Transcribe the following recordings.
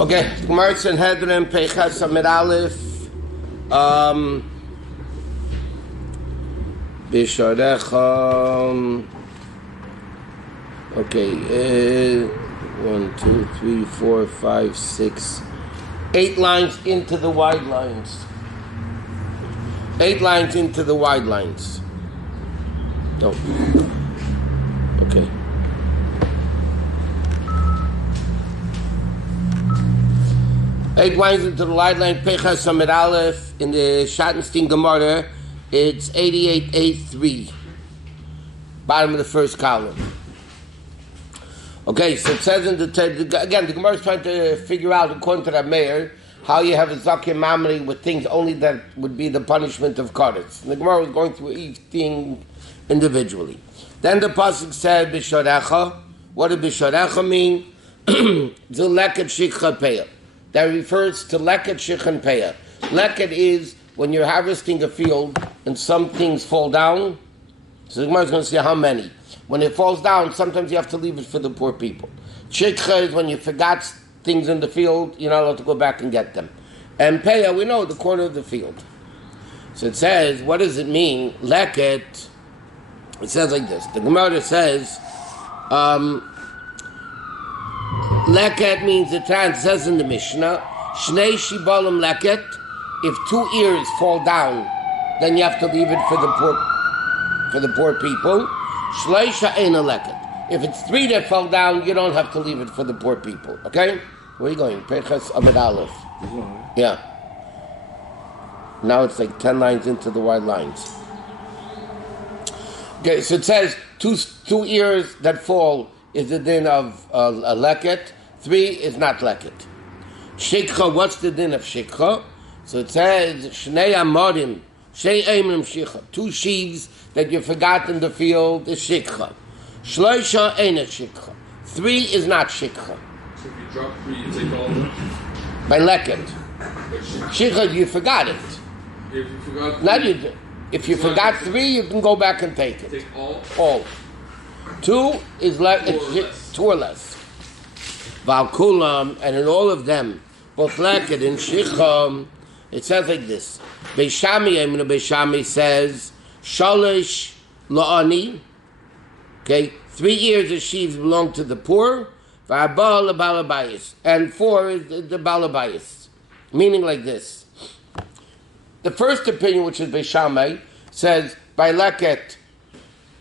Okay, Gemara Sanhedrin, Peichas Amid Aleph, Bisharecha. Okay, 1, 2, 3, 4, 5, 6, 8 lines into the wide lines. 8 lines into the wide lines. No. Okay. Eight lines into the wide line, Peichas Amid Aleph, in the Schottenstein Gemara, it's 88A3, bottom of the first column. Okay, so it says in the Gemara is trying to figure out, according to Rabbi, how you have a Zakir Mamri with things only that would be the punishment of Karetz. And the Gemara was going through each thing individually. Then the Pasuk said, Bisharecha. What did Bisharecha mean? Zileket Shikha Peah. That refers to leket, shich, and peah. Leket is when you're harvesting a field and some things fall down. So the Gemara is going to see how many. When it falls down, sometimes you have to leave it for the poor people. Shikha is when you forgot things in the field, you're not allowed to go back and get them. And peah, we know, the corner of the field. So it says, what does it mean? Leket, it says like this. The Gemara says, leket means the trans says in the Mishnah, Shnei shibalim leket. If 2 ears fall down, then you have to leave it for the poor people. Shleisha eina leket. If it's 3 that fell down, you don't have to leave it for the poor people. Okay? Where are you going? Peichas Amid Aleph. Yeah. Now it's like 10 lines into the wide lines. Okay, so it says 2 ears that fall is the din of a leket. 3 is not leket. Shikha, what's the din of shikha? So it says, Shnei amorim, shei emrim shikha. 2 sheaves that you forgot in the field is shikha. Shloisha ain't shikha. 3 is not shikha. So if you drop 3, you take all of them? By leket. Shikha, you forgot it. If you forgot 3, not you. If you forgot 3, you can go back and take it. Take all? All. 2 is 2 or less. Valkulam, and in all of them, both leket and shicham, it says like this. Beishami says, Shalish la'ani, okay, 3 ears of sheaves belong to the poor, v'arba l'balabayis, and 4 is the balabayis. Meaning like this. The first opinion, which is Beishami, says, by leket,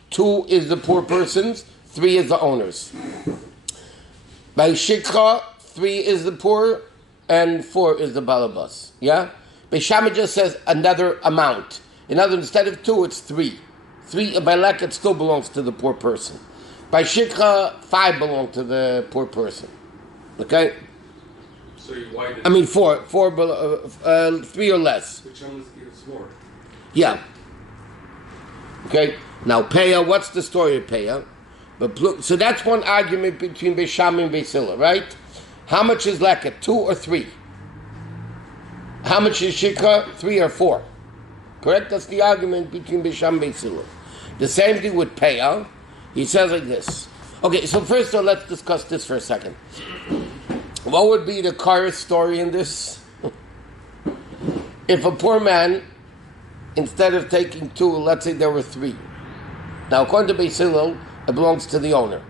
2 is the poor person's, 3 is the owner's. By shikha, 3 is the poor, and 4 is the balabas. Yeah? Beishami just says another amount. In other words, instead of 2, it's 3. 3 by leket still belongs to the poor person. By shikha, 5 belong to the poor person. Okay? So you widen. I mean 4 3 or less. Which one is more? Yeah. Okay? Now, Peah, what's the story of Peah? So that's one argument between Beishami and Beisila, right? How much is leket, 2 or 3? How much is shikha, 3 or 4? Correct? That's the argument between Beishami and Beisila. The same thing with Peah. He says like this. Okay, so first of all, let's discuss this for a second. What would be the Karetz story in this? If a poor man, instead of taking 2, let's say there were 3. Now, according to Beis Hillel, it belongs to the owner.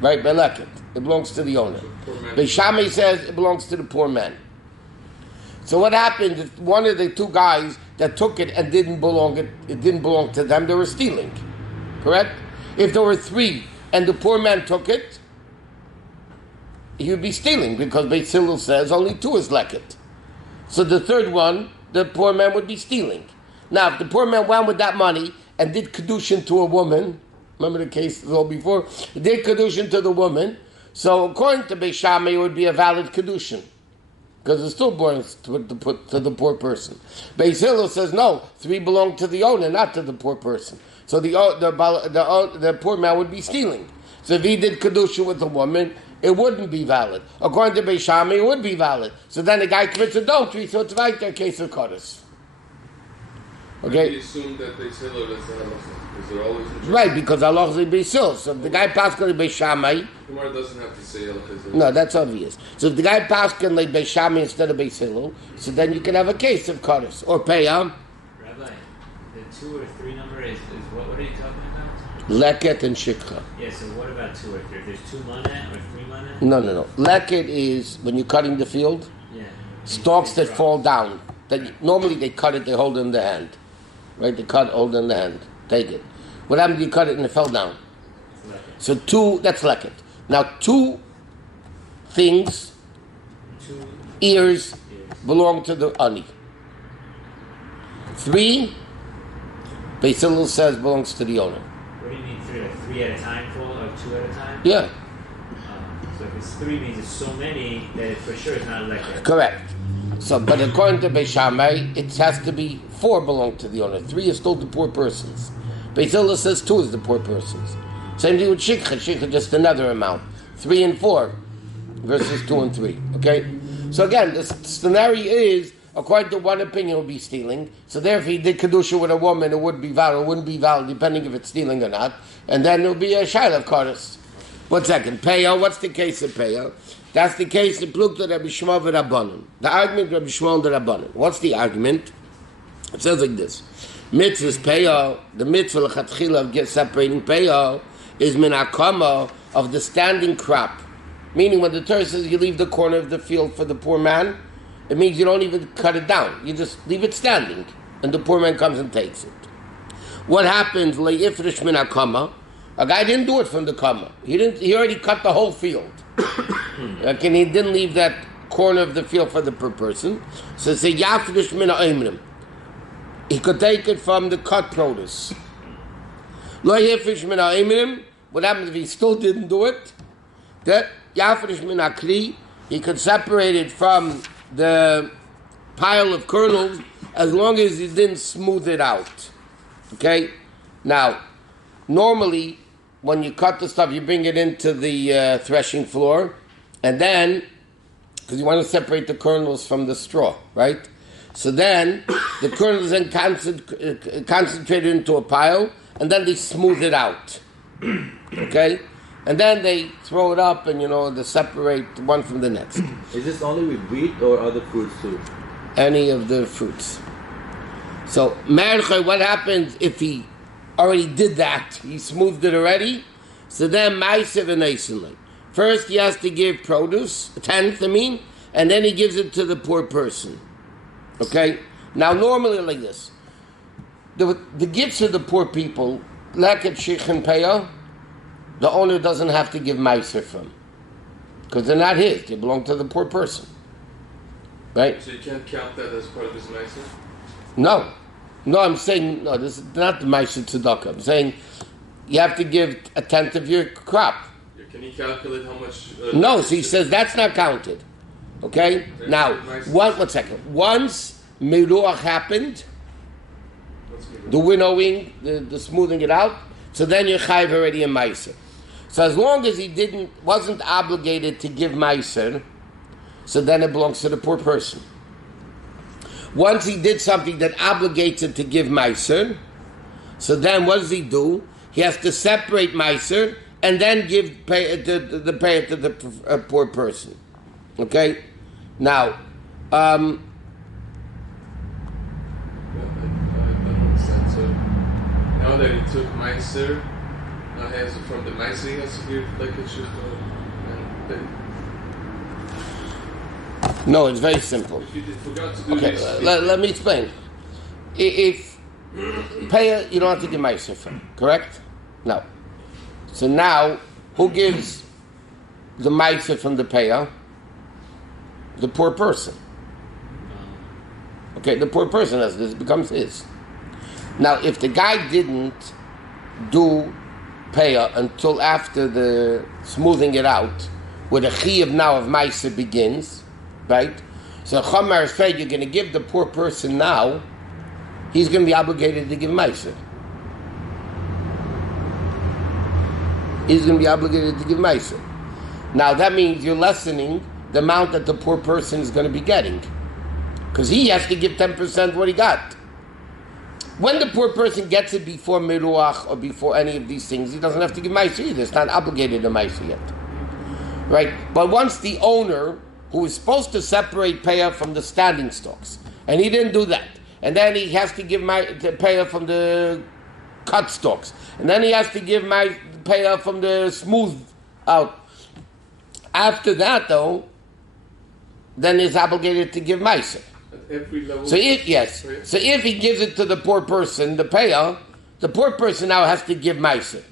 Right? Beleket. It belongs to the owner. Beishami says it belongs to the poor man. So what happened if one of the 2 guys that took it and it didn't belong to them, they were stealing. Correct? If there were 3 and the poor man took it, he would be stealing because Beis Hillel says only 2 is leket. So the 3rd one, the poor man would be stealing. Now, if the poor man went with that money and did kedushin to a woman, remember the case all before, did kedushin to the woman, so according to Beishami, it would be a valid kedushin because it still belongs to the poor person. Beis Hillel says no, 3 belong to the owner, not to the poor person. So the poor man would be stealing. So if he did kedushin with a woman, it wouldn't be valid. According to Beishami, it would be valid. So then the guy commits adultery, so it's right there, case of Kodesh. Okay? We assume that they say, "Lo, that's the halacha." Is it always in Right, because Allah is beisil. So if the guy paskin like beishamai, Gemara doesn't have to say halacha. no, that's obvious. So if the guy paskin like beishamai instead of beisil, so then you can have a case of kares or payam. Rabbi, the 2 or 3 number is what are you talking about? Leket and shikha. Yeah, so what about 2 or 3? If there's 2 mana or 3 mana? No. Leket is when you're cutting the field, Yeah. stalks that fall down. Normally they cut it, they hold it in the hand. Right? They cut, hold it in the hand. Take it. What happened if you cut it and it fell down? So 2, that's leket. Now 2 things, 2 ears, belong to the ani. 3, Beis Hillel says belongs to the owner. What do you mean 3? Like 3 at a time full or 2 at a time? Yeah, So if it's 3 means it's so many that it for sure it's not like that. correct. So, but according to Beis Shammai, it has to be 4 belong to the owner. 3 is still the poor persons. Beis Hillel says 2 is the poor persons. Same thing with shikha. Shikha just another amount. 3 and 4 versus 2 and 3. Okay. So again, the scenario is according to one opinion, it would be stealing. So therefore, he did kedusha with a woman, it would be valid. It wouldn't be valid depending if it's stealing or not. And then it would be a shaila of kares. 1 second. Peyo. What's the case of peyo? That's the case of Plukta Rabbi Shmuel v'Rabbanan. The argument Rabbi Shmuel and the Rabbanan. What's the argument? It says like this. Mitzvah's peyo, the mitzvah l'chatchila of separating peyo, is min hakama of the standing crop. Meaning when the Torah says you leave the corner of the field for the poor man, it means you don't even cut it down. You just leave it standing. And the poor man comes and takes it. What happens, le'ifrish min hakama, a guy didn't do it from the kama. He already cut the whole field. Okay, and he didn't leave that corner of the field for the per person. So say yafrish min ha'imrim. He could take it from the cut produce. Lo yafrish min ha'imrim. What happens if he still didn't do it? That yafrish min ha'kli. He could separate it from the pile of kernels as long as he didn't smooth it out. Okay? Now, normally, when you cut the stuff, you bring it into the threshing floor, and then, because you want to separate the kernels from the straw, right? So then, the kernels then concentrated into a pile, and then they smooth it out. Okay? And then they throw it up, and they separate one from the next. Is this only with wheat or other fruits too? Any of the fruits. So, Merche, what happens if he already did that? He smoothed it already. So then, Ma'asev and Eisenle. First, he has to give produce, a tenth, and then he gives it to the poor person. Okay? Now, normally like this. The gifts of the poor people, leket, shich, and peah, the owner doesn't have to give Ma'asev from. Because they're not his. They belong to the poor person. Right? So you can't count that as part of his ma'aser? No, I'm saying, no, this is not the Ma'aser Tzedakah. I'm saying you have to give a tenth of your crop. Yeah, can he calculate how much? No, so he says that's not counted. Okay? Now, one second. Once Meruach happened, the winnowing, the smoothing it out, so then you're chayiv already in Ma'aser. So as long as he wasn't obligated to give Ma'aser, so then it belongs to the poor person. Once he did something that obligates him to give Ma'aser, so then what does he do? He has to separate Ma'aser and then give the pay to the poor person. Okay? Now, That makes sense. So now that he took ma'aser, now he has from the ma'aser he has to give like it should. no, it's very simple. If you forgot to do Okay, this, let me explain. If pay, you don't have to give Ma'aser from, correct? No. So now, who gives the Ma'aser from the payer? The poor person. Okay, the poor person has this, becomes his. Now, if the guy didn't do payer until after the smoothing it out, where the chiyuv now of Ma'aser begins, right? So Chomer is afraid you're going to give the poor person now, he's going to be obligated to give Ma'aser. He's going to be obligated to give Ma'aser. Now that means you're lessening the amount that the poor person is going to be getting. Because he has to give 10% what he got. when the poor person gets it before Miruach or before any of these things, he doesn't have to give Meiser either. It's not obligated to Meiser yet. Right? But once the owner, who is supposed to separate Payah from the standing stocks, and he didn't do that, and then he has to give Payah from the cut stalks, and then he has to give my Payah from the smooth out. After that, though, then he's obligated to give Meiser. At every level. So if he gives it to the poor person, the Payah, the poor person now has to give Meiser.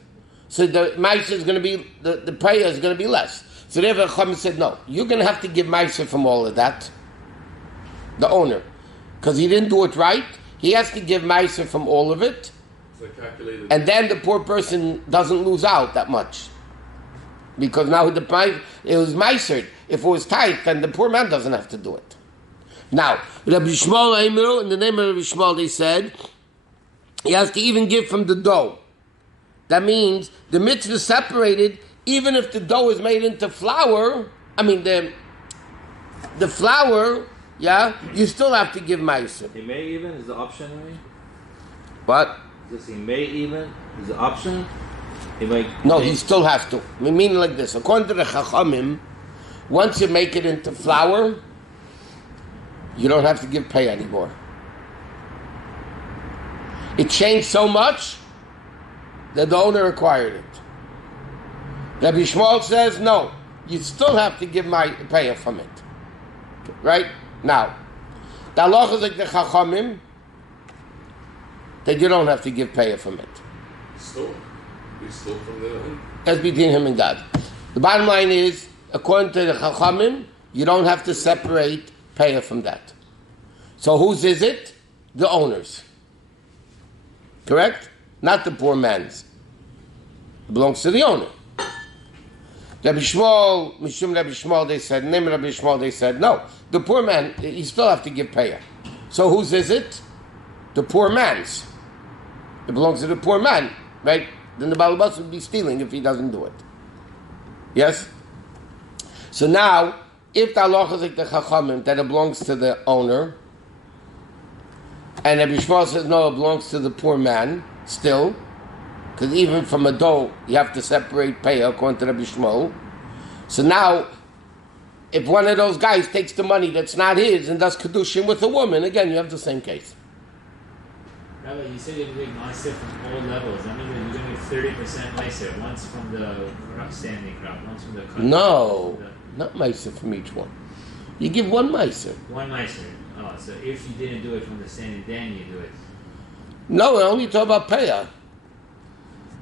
So the Meiser is going to be the Payah is going to be less. So therefore, Chachamim said, no, you're going to have to give Meiser from all of that. The owner, because he didn't do it right, he has to give Meiser from all of it. And then the poor person doesn't lose out that much. Because now it was Meiser. If it was tight, then the poor man doesn't have to do it. Now, Rabbi Shmuel, in the name of Rabbi Shmuel, they said, he has to even give from the dough. That means the mitzvah is separated, even if the dough is made into flour, the flour, you still have to give Meiser. He may even is the option, right? What? He may even is the option. He still has to. Meaning like this. According to the Chachamim, once you make it into flour, you don't have to give pay anymore. It changed so much that the owner acquired it. Rabbi Shmuel says, no, you still have to give my payah from it. Right? Now, the halacha is like the Chachamim, that you don't have to give payah from it. We stole from the owner. That's between him and God. The bottom line is, according to the Chachamim, you don't have to separate payah from that. So whose is it? The owner's. Correct? Not the poor man's. It belongs to the owner. Rabbi Shmuel, Mishum Rabbi Shmuel, they said, name Rabbi Shmuel, they said, no, the poor man, you still have to give payah. So whose is it? The poor man's. It belongs to the poor man, right? Then the Baal Bas would be stealing if he doesn't do it. Yes? So now, if the halacha is like the Chachamim, that it belongs to the owner, and Rabbi Shmuel says, no, it belongs to the poor man, still, because even from a dough, you have to separate payah, according to Rabbi Shmuel. So now, if one of those guys takes the money that's not his and does kedushin with a woman, again, you have the same case. Rabbi, you said you have to make meiser from all levels. That means that you're going to get 30% meiser. Once from the standing crop, once from the cut. No, not meiser from each one. You give one meiser. One meiser. Oh, so if you didn't do it from the standing, then you do it. No, we're only talking about payah.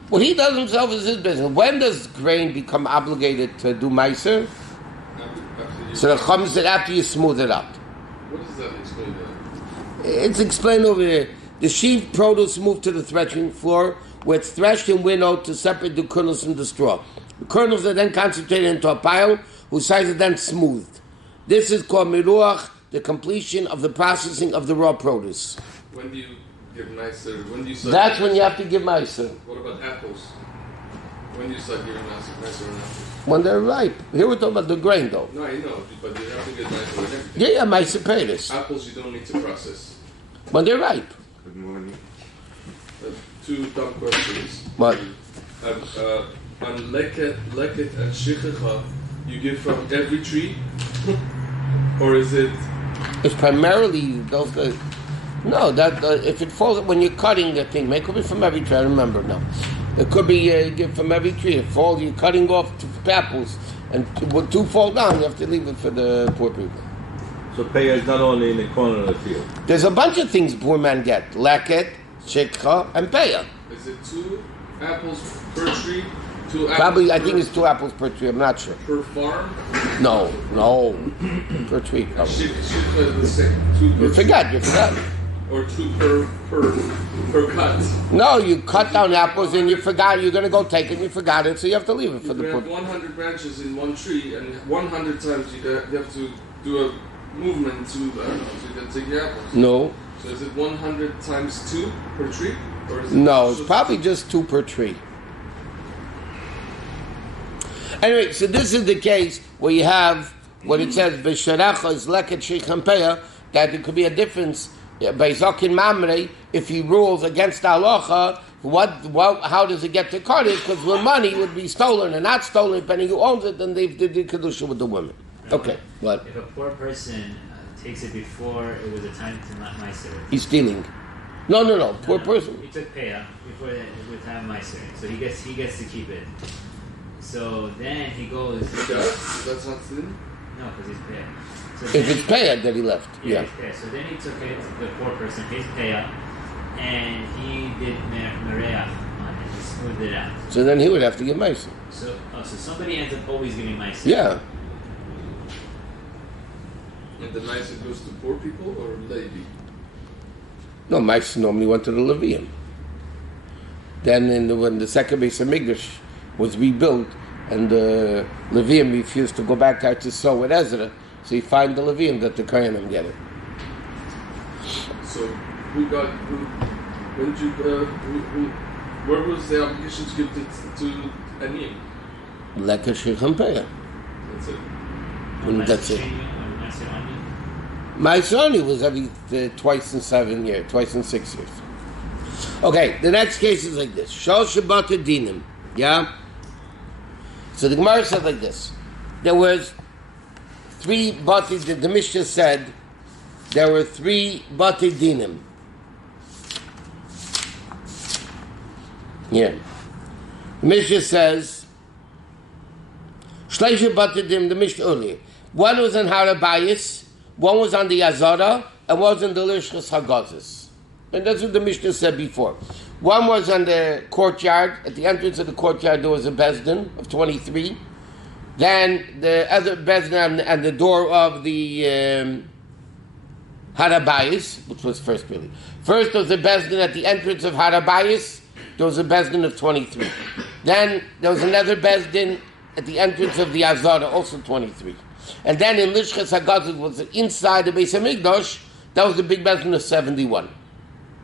What he does himself is his business. When does grain become obligated to do meiser? So the Chum said after you smooth it out. What does that explain then? It's explained over here. The sheaf produce moved to the threshing floor, where it's threshed and winnowed to separate the kernels from the straw. The kernels are then concentrated into a pile, whose sides are then smoothed. This is called miruach, the completion of the processing of the raw produce. When do you give meiser? When do you start? That's when you have to give meiser. What about apples? When do you start giving meiser on apples? When they're ripe. Here we're talking about the grain, though. No, I know, but you have to get meiser on everything. Yeah, meiser payers. Apples you don't need to process. When they're ripe. Good morning. Two dumb questions. What? On leket and shichecha, you give from every tree, or is it? It's primarily those. No, that if it falls when you're cutting the thing, it could be from every tree. I remember now. It could be give from every tree. If falls, you're cutting off two apples, and when two fall down, you have to leave it for the poor people. So payah is not only in the corner of the field. There's a bunch of things poor men get: leket, shikha, and payah. Is it 2 apples per tree? 2 apples Probably, I think it's 2 apples per tree. I'm not sure. Per farm? No, per tree. Probably. Shikha is the same. 2 per You forgot. Or 2 per cut. No, you cut down apples and you forgot. You're going to go take it and you forgot it, so you have to leave it for the You poor. have 100 branches in one tree, and 100 times you have to do a movement to, I don't know, so you can take the apples. No. So is it 100 times 2 per tree? Or is it No, it's probably just 2 per tree. Anyway, so this is the case where you have what it says, V'sharecha is leket sheikh and payah, that there could be a difference Yeah, by Zokin Mamre, if he rules against the halacha, how does it get to Kaddish? Because the money would be stolen and not stolen, depending who owns it, then they did the Kedusha with the women. Okay, what? If a poor person takes it before it was a time to not Meiser. He's stealing. No, poor person. He took Peah before it was time Meiser, so he gets to keep it. So then he goes. That's not stealing? No, because he's Peah. So If it's Peah that he left, yeah. He's Peah. So then he took it, the poor person, his Peah, and he did Mereach on it. He smoothed it out. So then he would have to give Meiser. So somebody ends up always giving Meiser. Yeah. And the Meiser goes to poor people or Levi? No, Meiser normally went to the Levium. Then when the second base of Migdash was rebuilt, and the Levium refused to go back out to sow with Ezra, so he fined the Levium that the Kohanim get it. So where was the obligation to give it to Anim? Leka Shircham Peah. That's it. That's it. Meiser was every twice in 7 years, twice in 6 years. Okay, the next case is like this. Shal Shabbat Dinim. Yeah? So the Gemara said like this. There was 3 Bati, the Mishnah said there were 3 Bati Dinim. Yeah. The Mishnah says, Shleisha Bati Dinim, the Mishnah earlier. One was on Harabayis, one was on the Azara, and one was on the Lishchas Hagazis. And that's what the Mishnah said before. One was on the courtyard. At the entrance of the courtyard, there was a Bezdin of 23. Then the other Bezdin and the door of the Harabayis, which was first really. First there was a Bezdin at the entrance of Harabayis. There was a Bezdin of 23. Then there was another Bezdin at the entrance of the Azara, also 23. And then in Lishchas Hagazis was inside the Beis HaMikdash. That was the big Bezdin of 71.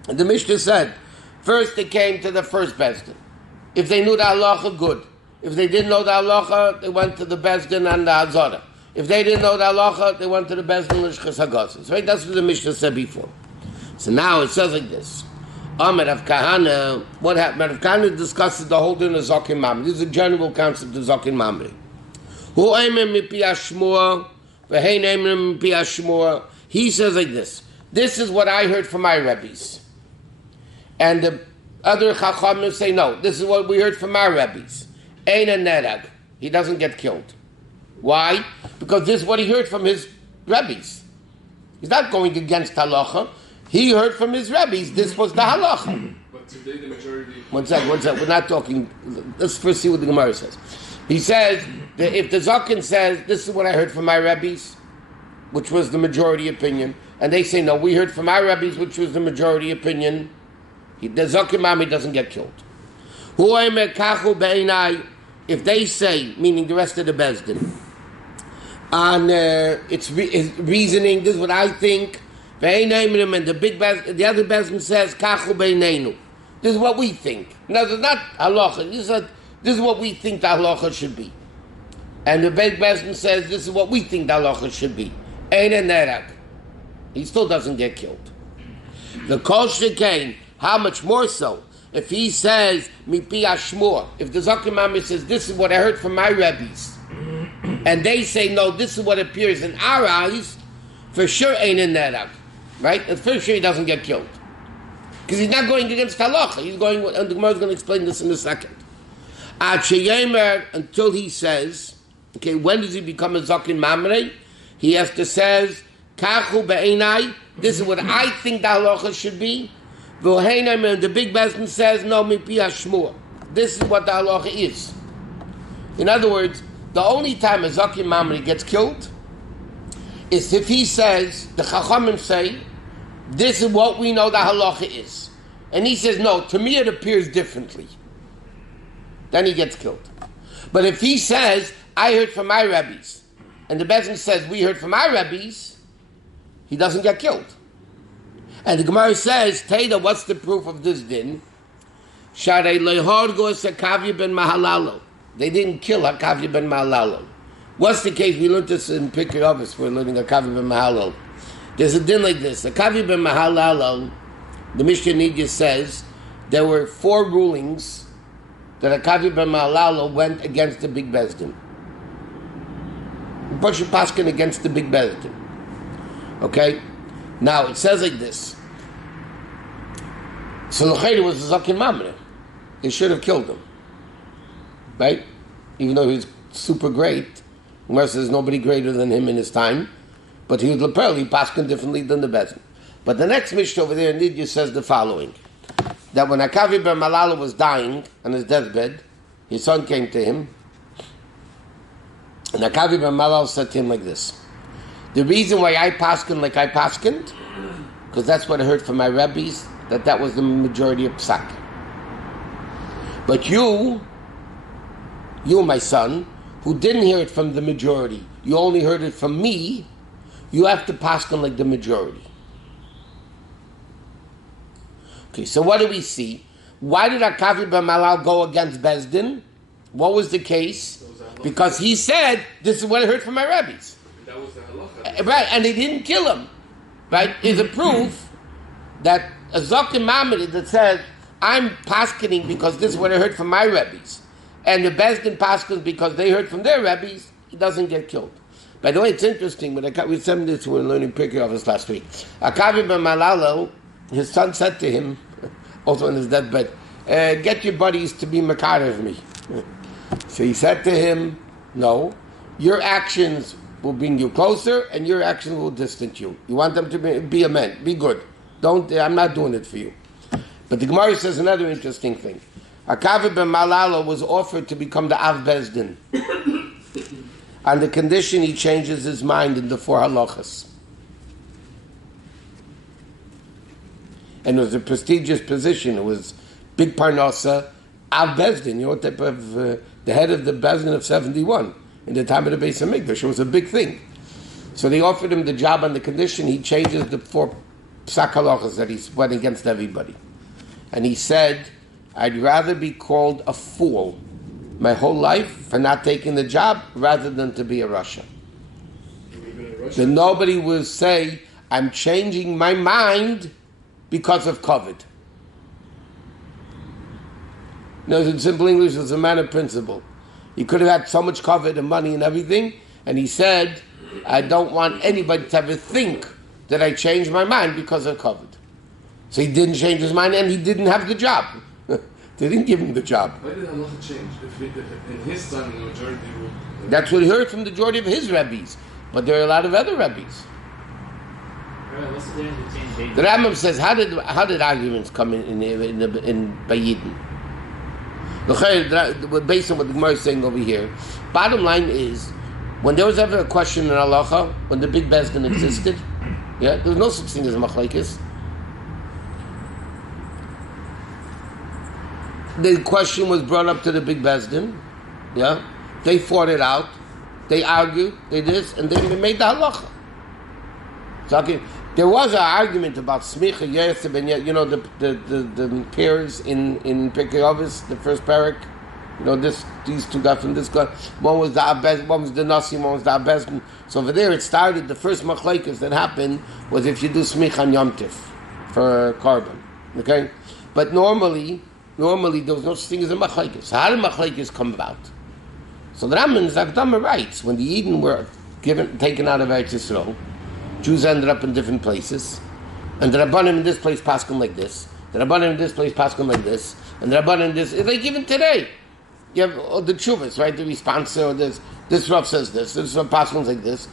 And the Mishnah said, first they came to the first Bezdin. If they knew the halacha, good. If they didn't know the halacha, they went to the Bezdin and the Hazara. If they didn't know the halacha, they went to the Bezdin Lishchas Hagazis. Right? That's what the Mishnah said before. So now it says like this. Rav Kahana, what happened? Rav Kahana discusses the whole din of Zokin Mamre. This is a general concept of Zokin Mamre. He says like this. This is what I heard from my rabbis. And the other Chachamim say, no, this is what we heard from our rabbis. Ein a nerag. He doesn't get killed. Why? Because this is what he heard from his rabbis. He's not going against halacha. He heard from his rabbis. This was the halacha. But today the majority... One second. We're not talking... Let's first see what the Gemara says. He says, that if the Zakin says, this is what I heard from my rabbis, which was the majority opinion, and they say, no, we heard from our rabbis, which was the majority opinion, the Zokin Mamre doesn't get killed. If they say, meaning the rest of the Bezdin, and it's reasoning, this is what I think, and the big Bezdin, the other Bezdin says, this is what we think. No, it's not halacha. This is what we think the halacha should be. And the big Bezdin says, this is what we think the halacha should be. Ein a nerag. He still doesn't get killed. The Kol Shekain, how much more so? If he says, Mipi Ashmor, if the Zokin Mamre says, this is what I heard from my rabbis, and they say, no, this is what appears in our eyes, for sure ain't in that, right? And for sure he doesn't get killed. Because he's not going against halacha. He's going, and the Gemara is going to explain this in a second. Until he says, okay, when does he become a Zokin Mamre? He has to says, Kachu be'enai, this is what I think the halacha should be. The big Bezdin says, no, mipi hashmur. This is what the halacha is. In other words, the only time a Zokin Mamre gets killed is if he says, the Chachamim say, this is what we know the halacha is. And he says, no, to me it appears differently. Then he gets killed. But if he says, I heard from my rabbis, and the Bezdin says, we heard from our rabbis, he doesn't get killed. And the Gemara says, Teda, what's the proof of this din? Sharei lehorgos Hakavya ben Mahalalo. They didn't kill Hakavya ben Mahalalo. What's the case? We learned this in Pirkei Avos. We're learning Hakavya ben Mahalalo. There's a din like this. The Kavi ben Mahalalo, the Mishnah Nidya says, there were 4 rulings that a Kavi ben Mahalalo went against the big Bezdin. A bunch of paskin against the big Bezdin. Okay? Now, it says like this. So L'chayr was a Zakin Mamre. They should have killed him. Right? Even though he was super great. Gemara says nobody greater than him in his time. But he was Lepel, he paskin differently than the Bezdin. But the next Mishnah over there in Nidya says the following. That when Akavi ben Malala was dying on his deathbed, his son came to him. And Akavi ben Malala said to him like this. The reason why I paskin like I paskined, because that's what I heard from my rabbis, that was the majority of psak. But you, my son, who didn't hear it from the majority, you only heard it from me, you have to paskin like the majority. Okay, so what do we see? Why did Akavi ben Malal go against Bezdin? What was the case? Because he said, this is what I heard from my rabbis. That was the halacha. Right, and they didn't kill him. Right, is a proof that a Zakim Mamre that says, I'm paskining because this is what I heard from my rabbis. And the Bezdin paskins because they heard from their rabbis, he doesn't get killed. By the way, it's interesting, but we said this when we were learning Pirkei Avos last week. Akavi ben Malalo, his son said to him, also on his deathbed, get your buddies to be Makar of me. So he said to him, no, your actions will bring you closer and your actions will distance you. You want them to be a man, be good. I'm not doing it for you. But the Gemara says another interesting thing. Akavi ben Malalo was offered to become the Av Bezdin. On the condition he changes his mind in the 4 halachas. And it was a prestigious position. It was big parnasa, Av Bezdin, what type of, the head of the Bezdin of 71 in the time of the Beis HaMikdash. It was a big thing. So they offered him the job on the condition he changes the 4 psak halachas that he went against everybody. And he said, I'd rather be called a fool my whole life for not taking the job rather than to be a Russia. Then nobody will say, I'm changing my mind because of COVID. No, in simple English, it's a man of principle. He could have had so much COVID and money and everything, and he said, I don't want anybody to ever think that I changed my mind because of COVID. So he didn't change his mind and he didn't have the job. They didn't give him the job. Why did halacha change? If in his time the majority would... That's what he heard from the majority of his rabbis. But there are a lot of other rabbis. What's the difference between The Rambam says, how did arguments come in Bayidin? Based on what the Gemara is saying over here, bottom line is, when there was ever a question in halacha, when the big Bezdin existed, there was no such thing as a machlekes. The question was brought up to the big Bezdin, they fought it out, they argued, they this, and they made the halacha. So, okay, there was an argument about smicha, Yosef, and the pairs in Pirkei Avos, the first parak. These 2 got from this guy. One was the Abez, one was the Nasi, one was the Abez. So over there, it started. The first machlekes that happened was if you do smicha on Yom Tif for carbon. Okay, but normally there was no such thing as a machlekes. So how did machlekes come about? So the Rambam Zakdama writes, when the Eden were taken out of Eretz Yisrael, Jews ended up in different places, and the Rabbanim in this place paskin like this, the Rabbanim in this place paskin like this, and the Rabbanim in this, like even today, you have all the tshuvas, right? The response, or this Rav says this Rav paskins like this,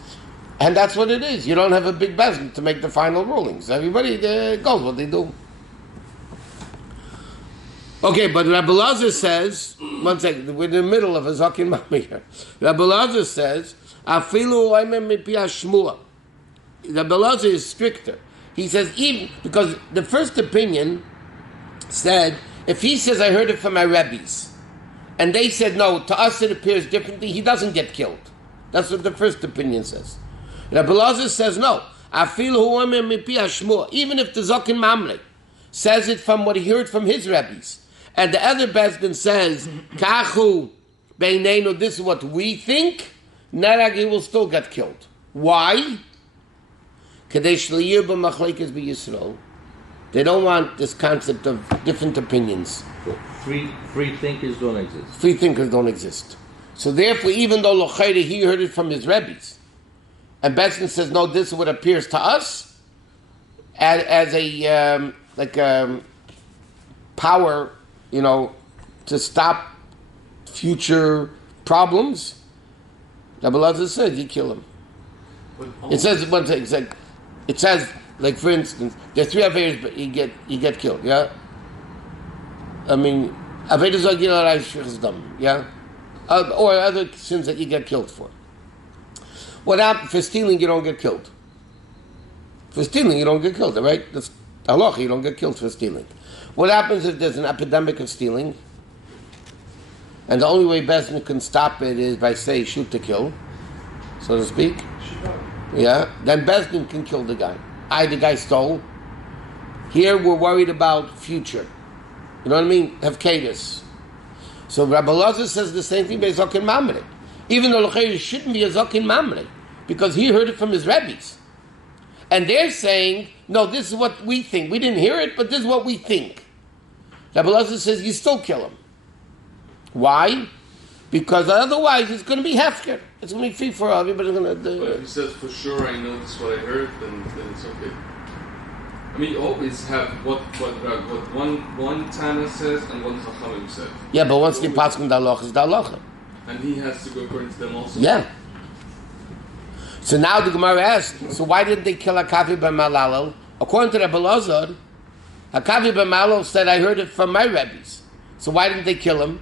and that's what it is. You don't have a big bezin to make the final rulings. Everybody goes what they do. Okay, but Rabbi Lazar says, one second, we're in the middle of a Zakin Mamre here. Rabbi Lazar says, Afilu oimem mipi hashmua. Rabbi Lazar is stricter. He says, even, because the first opinion said, if he says, I heard it from my rabbis, and they said, no, to us it appears differently, he doesn't get killed. That's what the first opinion says. Rabbi Lazar says, no. Afilu oimem mipi hashmua. Even if the Zakin Mamre says it from what he heard from his rabbis, and the other Bezdin says, Kachu beinenu, this is what we think, Nerag, he will still get killed. Why? Kadesh liyir b'machlekes b'Yisrael. They don't want this concept of different opinions. So free thinkers don't exist. Free thinkers don't exist. So therefore, even though Lochayda, he heard it from his Rebbes, and Besson says, no, this is what appears to us as a power, to stop future problems. Rabbi Lazar says, you kill him. It says, like for instance, there's 3 Avedas, but you get killed, yeah? I mean, Avedas are yeah? Or other sins that you get killed for. What happens for stealing? You don't get killed. For stealing, you don't get killed, right? That's halacha. You don't get killed for stealing. What happens if there's an epidemic of stealing, and the only way Besson can stop it is by say shoot to kill, so to speak? Yeah. Then Besson can kill the guy. The guy stole. Here we're worried about future. You know what I mean? Hefkedus. So Rabbi Lazar says the same thing by Zokin Mamre. Even though L'chayr shouldn't be a Zokin Mamre, because he heard it from his Rebbes. And they're saying, no, this is what we think. We didn't hear it, but this is what we think. Rabbi Lazar says, you still kill him. Why? Because otherwise it's going to be hefker. It's going to be free for all. Everybody's going to... But if he says, for sure I know this is what I heard, then it's okay. I mean, you always have what one Tana says and one Chachamim says. Yeah, but once the Paskum the halacha is the halacha. And he has to go according to them also? Yeah. So now the Gemara asks, so why didn't they kill Hakavi ben Malalel? According to Rabbi Lazar, Hakavi ben Malalel said, I heard it from my Rebbes. So why didn't they kill him?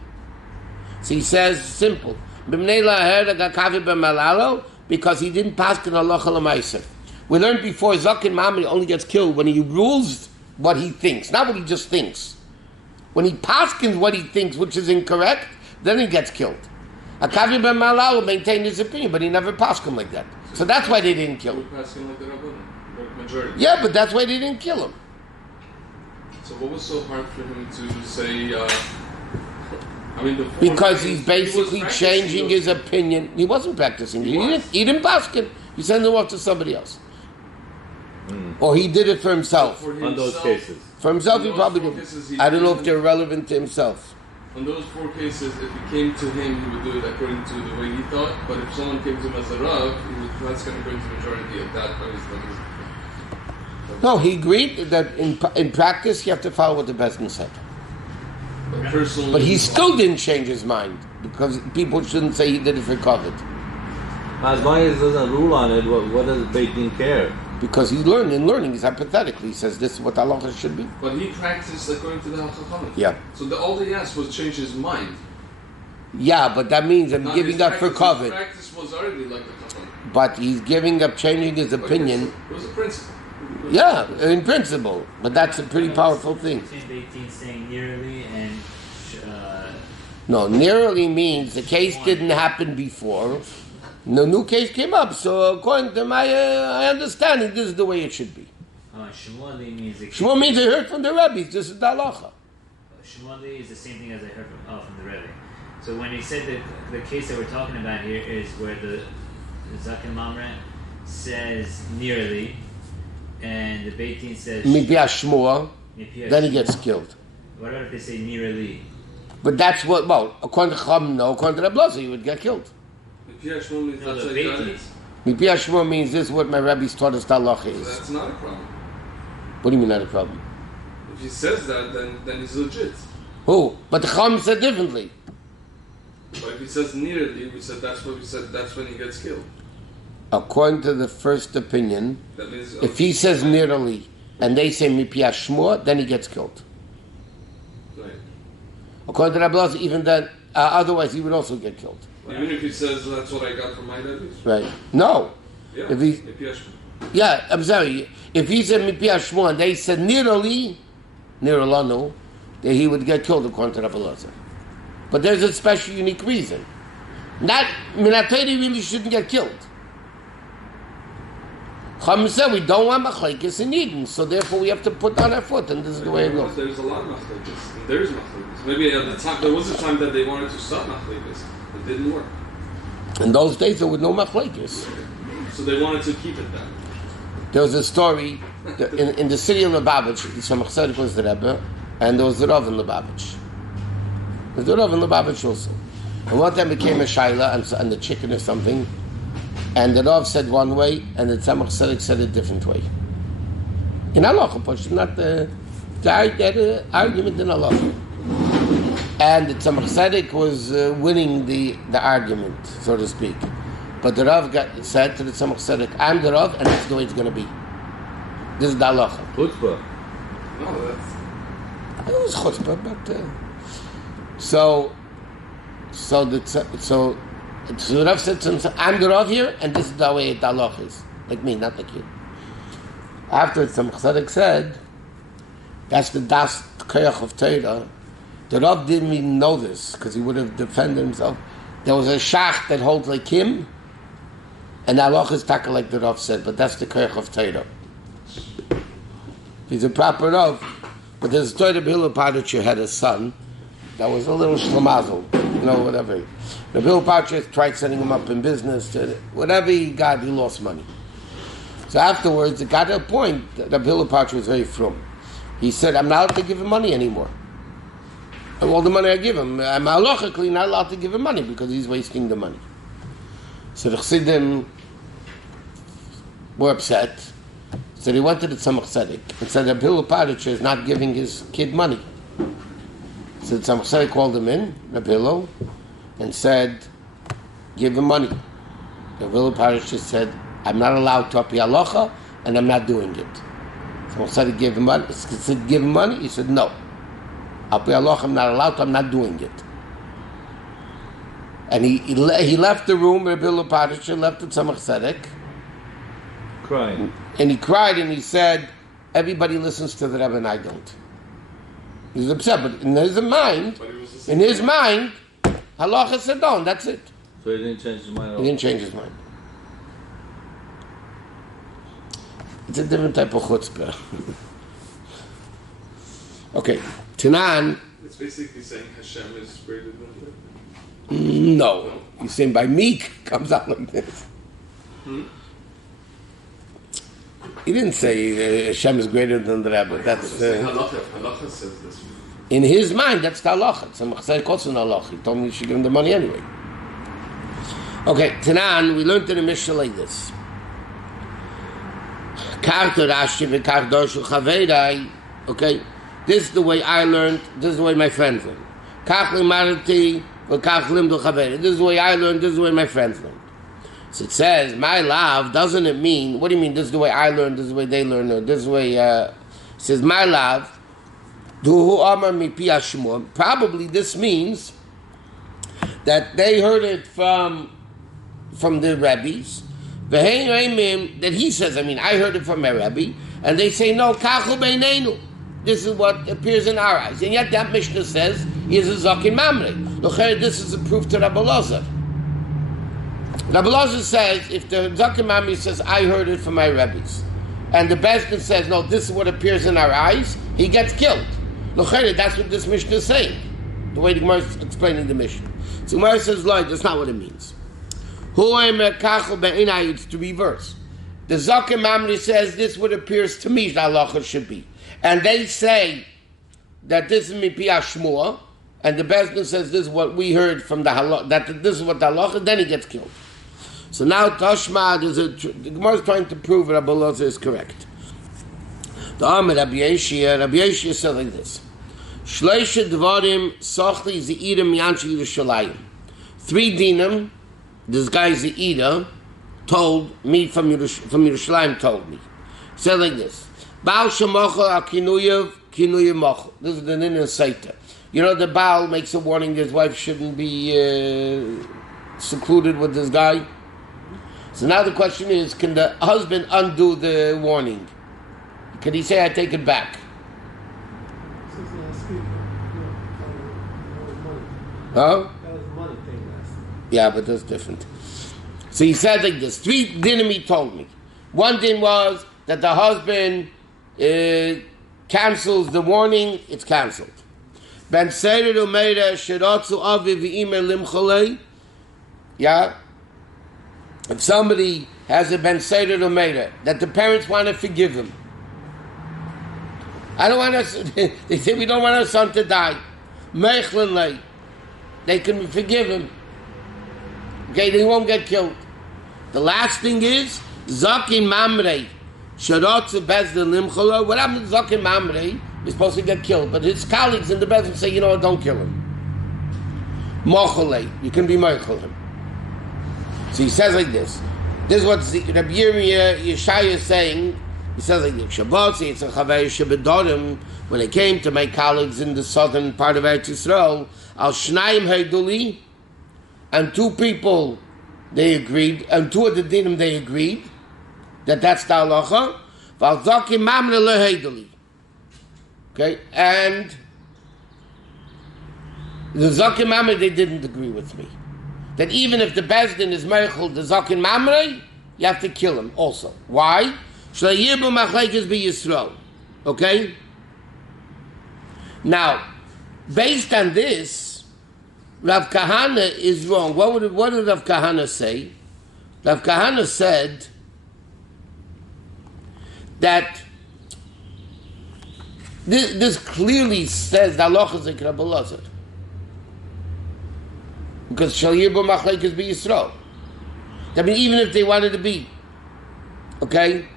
So he says, simple. B'mnei heard Hakavi ben Malalel because he didn't paskin halacha l'maaseh. We learned before, Zakin Mamre only gets killed when he rules what he thinks, not what he just thinks. When he paskins what he thinks, which is incorrect, then he gets killed. Hakavi ben Malalel maintained his opinion, but he never paskin like that. So that's why they didn't kill him. Like the majority. Yeah, but that's why they didn't kill him. So what was so hard for him to say? Because he's basically changing his opinion. He wasn't practicing. He didn't paskin. He sent him off to somebody else. Or he did it for himself. On those cases. For himself, he probably did. I don't know if they're relevant to himself. On those 4 cases, if he came to him, he would do it according to the way he thought. But if someone came to him as a Rav, he would that's going to bring to the majority of that. No, he agreed that in practice, you have to follow what the Besson said. But he still didn't change his mind, because people shouldn't say he did it for covet. As long as he doesn't rule on it, what does Beit Din care? Because he's learning, he's hypothetically. He says this is what halacha should be. But he practiced according to the halacha. Yeah. So all they asked was change his mind. Yeah, but that means I'm giving up for covet. His practice was already like the chacham. But he's giving up, changing his opinion. It was a principle. Yeah, in principle. But that's a pretty powerful thing. Saying nearly and... No, nearly means the case didn't happen before. No new case came up, so according to my understanding, this is the way it should be. Shmueli means... Shmuel means I heard from the Rebbes, this is the halacha. Shmueli is the same thing as I heard from the Rebbe. So when he said that the case that we're talking about here is where the Zaken Mamre says nearly, and the Beit Din says... Mipia Shmuel, then he gets killed. What about if they say nearly? But that's what, according to Chum, no, according to Rabbi Lazar, he would get killed. Mipia Shmuel means that's like that. Mipia Shmuel means this is what my Rebbe's taught us the halacha is. So that's not a problem. What do you mean not a problem? If he says that, then he's legit. Who? But the Chum said differently. But if he says nearly, we said that's what we said, that's when he gets killed. According to the first opinion, that means, if he says nearly, and they say Mipia Shmuel, then he gets killed. Right. According to Rabbi Lazar, even then, otherwise he would also get killed. Even if he says that's what I got from my Rebbe? Right. No. Yeah, if he, yeah, I'm sorry. If he said Mipia Shmuel and they said nearly, then he would get killed according to Rabbi Lazar. But there's a special, unique reason. Not, Minatayri really shouldn't get killed. Chum said we don't want machlekes in Eden, so therefore we have to put down our foot, and this is the way it goes. There's a lot of machlekes. There's machlekes. Maybe at the time, there was a time that they wanted to stop machlekes. It didn't work. In those days there was no machlekes. So they wanted to keep it that way. There was a story in the city of Lubavitch. The Tzemach Tzedek was the Rebbe, and there was the Rav in Lubavitch. There's the Rav in Lubavitch also. And one time became a shaila and the chicken or something, and the Rav said one way, and the Tzemach Tzedek said a different way. In halacha, but not the argument in halacha. And the Tzemach Tzedek was winning the argument, so to speak. But the Rav said to the Tzemach Tzedek, I'm the Rav, and that's the way it's going to be. This is the halacha. Chutzpah. No, that's... It was chutzpah, but... So the Rav said to him, I'm the Rav here, and this is the way the halacha is. Like me, not like you. Afterwards, Tzemach Tzedek said, that's the das koyach of Torah. The Rav didn't even know this, because he would have defended himself. There was a shach that holds like him, and halacha is taka like the Rav said, but that's the koyach of Torah. He's a proper Rav, but there's a story of Hillel Paduch had a son that was a little shlamazel, whatever. The Hillel Paduch tried setting him up in business, whatever he got, he lost money. So afterwards, it got to a point that Hillel Paduch was very frum. He said, I'm not allowed to give him money anymore. And all the money I give him, I'm halachically not allowed to give him money because he's wasting the money. So the Chassidim were upset. So they went to the Tzemach Tzedek and said that Hillel Paduch is not giving his kid money. So the Tzemach Tzedek called him in, Rabbi Hillel, and said, give him money. The Hillel Paduch just said, I'm not allowed to up halacha, and I'm not doing it. So Tzemach Tzedek gave him money. He said, give him money? He said, no. Al Pi Allah, I'm not allowed to, I'm not doing it. And he left the room, Rabbi Hillel Paduch left the Tzemach Tzedek. Crying. And he cried and he said, everybody listens to the Rebbe and I don't. He was upset, but in his mind, halacha said no, and that's it. So he didn't change his mind at all? He didn't change his mind. It's a different type of chutzpah. Okay, Tanan. It's basically saying Hashem is greater than that. No, he's saying by meek comes out like this. He didn't say Hashem is greater than the Rebbe. That's halacha says this. In his mind. That's the halacha. Tzemach Tzedek also no halacha. He told me you should give him the money anyway. Okay, Tanan, we learned in the Mishnah like this. Okay, this is the way I learned. This is the way my friends learned. This is the way I learned. This is the way my friends learned. So it says, my love, doesn't it mean, what do you mean, this is the way I learned, this is the way they learned, or this is the way, it says, my love, probably this means that they heard it from the rabbis, that he says, I heard it from my rabbi, and they say, no, this is what appears in our eyes. And yet that Mishnah says, he is a Zakin Mamre. This is a proof to Rabbi Lazar. Rabbi Lazar says, if the Zakin Mamre says, I heard it from my rabbis, and the Bezdin says, no, this is what appears in our eyes, he gets killed. That's what this Mishnah is saying, the way the Gemara is explaining the Mishnah. So Gemara says, Lord, that's not what it means. It's the reverse. The Zakin Mamre says, this is what appears to me the halacha should be. And they say that this is Mipi Ashmua, and the Bezdin says this is what we heard from the halacha, that this is what the halacha, then he gets killed. So now Tashma, the Gemara is trying to prove that Rabbi Lazar is correct. The Amr Rabbi Yeshia said like this: Shleisha Dvarim Sochli Zeirim Yanshi Yerushalayim. 3 dinim. This guy Zeida told me from Yerushalayim told me. Said like this: Baal Shemocha Al Kinuyev Mocha. This is the Ninin Saita. The Baal makes a warning his wife shouldn't be secluded with this guy. So now the question is, can the husband undo the warning? Can he say, I take it back? Huh? Yeah, but that's different. So he said like this: 3 dinim he told me. 1 din was that the husband cancels the warning, it's cancelled. Ben Seirer Umeira Shiratzu Aviv V'Imer Limchalei. Yeah? If somebody has it been Seder or Meira, that the parents want to forgive him. I don't want us, they say we don't want our son to die. Meichlin, they can forgive him. Okay, they won't get killed. The last thing is, Zakin Mamrei, Sharotze Bezdin Limchola. What happened to Zakin Mamrei? He's supposed to get killed, but his colleagues in the Bezdin say, you know what, don't kill him. Mocholei, you can be Meichel him. So he says like this. This is what Rabbi Yeshaya is saying. He says like this. Shabbat, it's a Chavei Shebedorim, when they came to my colleagues in the southern part of Eretz Yisrael, Al Shnaim Heiduli, and two people, they agreed, and two of the dinim, they agreed, that that's the halacha. Val Zakim Mamre Leheiduli. Okay, and the Zakim Mamre, they didn't agree with me. That even if the Bezdin is Meichel, the Zakin Mamre, you have to kill him also. Why? Shlayirbu Machlekes be Yisrael. Okay? Now, based on this, Rav Kahana is wrong. What did Rav Kahana say? Rav Kahana said that this clearly says the halacha is like Rabbi Lazar. Because Shaliyibu Machlekes be Yisrael. I mean, even if they wanted to be. Okay?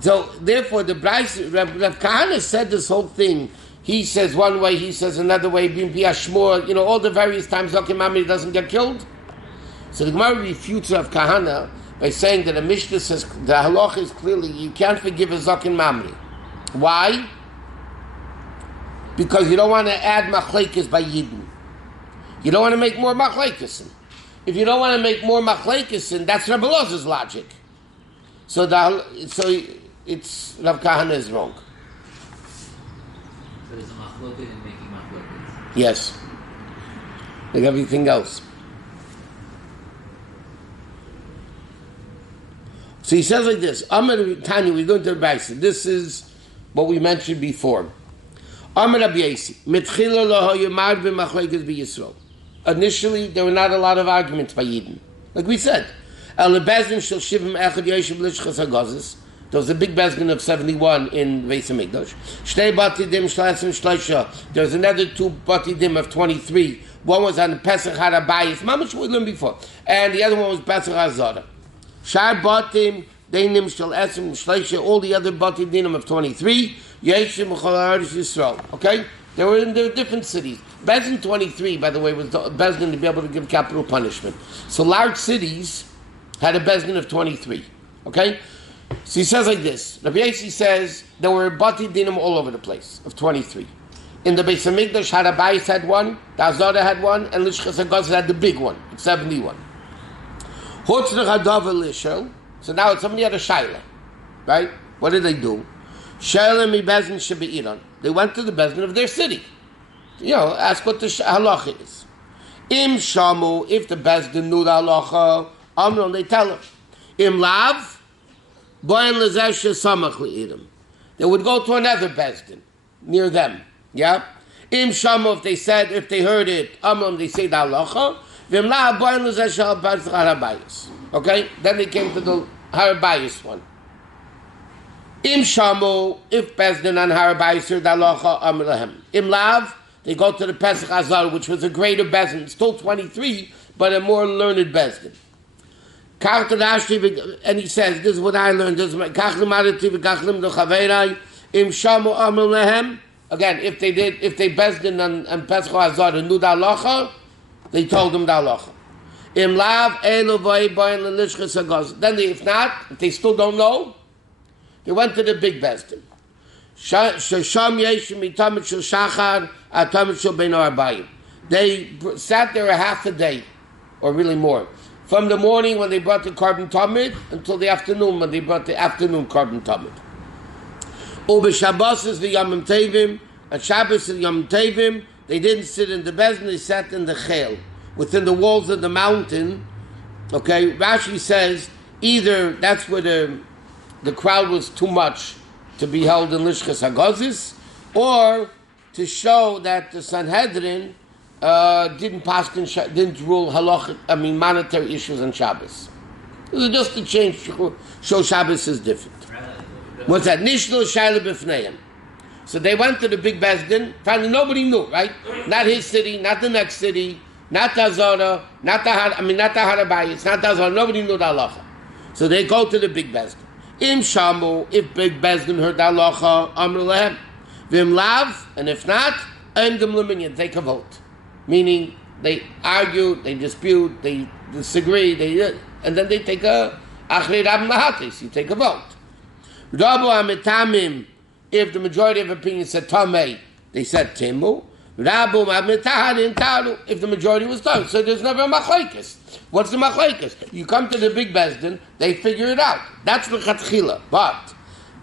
So, therefore, the Bryce, Rav Kahana said this whole thing. He says one way, he says another way, Bim Piashmur, all the various times Zakim Mamre doesn't get killed. So the Gemara refutes Rav Kahana by saying that the Mishnah says the halacha is clearly you can't forgive a Zakin Mamre. Why? Because you don't want to add machlekes by Yidden. You don't want to make more machlekes. If you don't want to make more machlekes, that's Rabbi Loz's logic. So it's Rav Kahana is wrong. So there's a machlokes in making machlokes. Yes. Like everything else. So he says like this. Amar Tanya, we're going to the Bryson. This is what we mentioned before. Amar Rabbi Yosef, Mitchila laho yomar v'machlekes b'Yisrael. Initially, there were not a lot of arguments by Yidden. Like we said, El Bezdin shel shivim echad Yosef l'shchas hagazis. There was a big Bezdin of 71 in Beis Hamikdash. Shtei batidim shleisim shleisha. There was another two batidim of 23. One was on Pesach Harabayis, mamash we learned before, and the other one was Pesach Hazara. Shar batim deinim shel esim shleisha. All the other batidim of 23. Yosef m'chol haaretz Yisrael. Okay. They were in different cities. Bezdin 23, by the way, was Bezdin to be able to give capital punishment. So large cities had a Bezdin of 23. Okay? So he says like this. Rabbi Yosef says there were Bati Dinim all over the place of 23. In the Beis Hamikdash, Harabayis had one, the Azara had one, and Lishchas HaGazis had the big one, 71. So now somebody had a Shaila. Right? What did they do? Shaila mi Bezdin Shebe'iran. They went to the Bezdin of their city. Ask what the halacha is. Im shamu, if the Bezdin knew the halacha, amron, they tell him. Im lav, boyan lezesh samach le'irim. They would go to another Bezdin near them. Yeah? Im shamu, if they heard it, amron, they say the halacha. Vim lav, boyan lezesh harabayis. Okay? Then they came to the harabayis one. Im shamu, if Bezdin and harabayis heard the halacha, amr lehem. Im lav, they go to the Pesach Azar, which was a greater Bezdin, still 23, but a more learned Bezdin. And he says, this is what I learned. Again, if they Bezdin and Pesach Azar knew the halacha, they told them the halacha. Then if not, if they still don't know, they went to the big Bezdin. They sat there a half a day, or really more. From the morning when they brought the carbon tamid until the afternoon when they brought the afternoon carbon tamid. Shabbos is the Yom Tevim, and Shabbos is Yom Tevim. They didn't sit in the Bezdin, they sat in the Chel, within the walls of the mountain. Okay, Rashi says either that's where the crowd was too much to be held in Lishchas HaGazis, or to show that the Sanhedrin didn't rule monetary issues on Shabbos. It was just a change. Show Shabbos is different. What's that? Nishlo Shaila B'fneim. So they went to the big Bezdin. Finally, nobody knew, right? Not his city, not the next city, not the Azara, not the Harabayis, not the Azara. Nobody knew the halacha. So they go to the big Bezdin. Im Shamu, if big Bezdin heard the halacha, Amr Lehem. Vim Lav, and if not, Endem Leminyan, take a vote. Meaning, they argue, they dispute, they disagree, and then they take a Achrei Rab Mahatis, you take a vote. Rabu Amitamim, if the majority of opinions said Tamei, they said Timu. Rabu Amitaharin Taru, if the majority was Tam. So there's never a Machlekes. What's the Machlekes? You come to the big Bezdin, they figure it out. That's the Chatchila. But,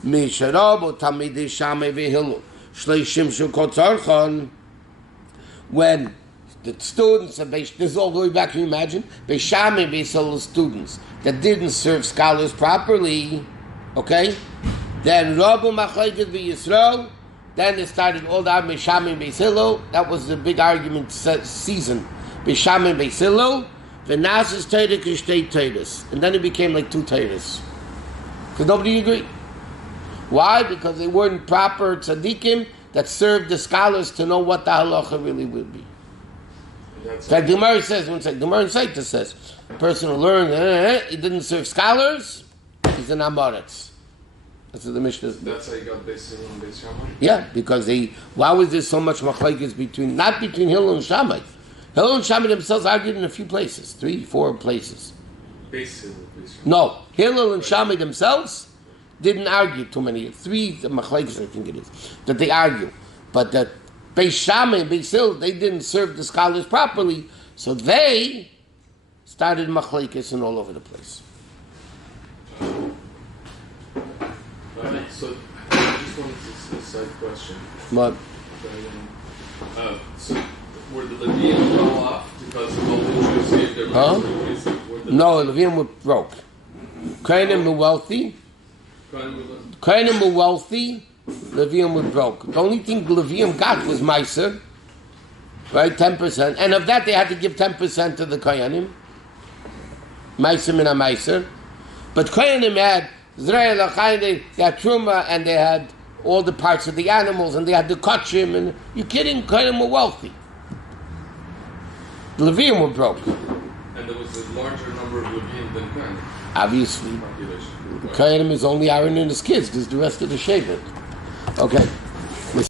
Misharabu Tamidi Shamei Vihilu, Shleishim Shukotzarchan, when the students, this is all the way back, can you imagine? Beishamei Beisil students that didn't serve scholars properly, okay? Then Rabu Machlekes v'Yisrael. Then it started all the Beishamei Beisilo. That was the big argument season. Beishamei Beisilo. V'Nasis Teirah Kishtei Teirahs. And then it became like two Teirahs. Because nobody agreed. Why? Because they weren't proper tzaddikim that served the scholars to know what the halacha really would be. In fact, the Gemara says, the Gemara Sanhedrin says, a person who learned, he didn't serve scholars, he's an Amoritz. That's what the Mishnah says. That's how you got Beisil and Beis Shammai? Yeah, because why was there so much machlekes not between Hillel and Shammai? Hillel and Shammai themselves argued in a few places, 3-4 places. Beisil. No, Hillel and Shammai themselves didn't argue too many. 3 machlekes, I think it is, that they argue. But that Beis Shammai and Beisil, they didn't serve the scholars properly, so they started machlekes and all over the place. So, I just wanted to a side question. What? So, were the Levium fell off because all the Jews saved their rights? No, the Levium were broke. Kohanim were wealthy. Kohanim were wealthy. Levium were broke. The only thing Levium got was Meiser, right? 10%, and of that they had to give 10% to the Kohanim. Meiser min Meiser, but Kohanim had Zrei Lachaim, they had Truma, and they had all the parts of the animals, and they had the Kachim, and you're kidding, Kohanim were wealthy. The Levium were broke. And there was a larger number of Levium than Kohanim. Obviously. Kohanim is only Aaron and his kids, there's the rest of the Shevet. Okay.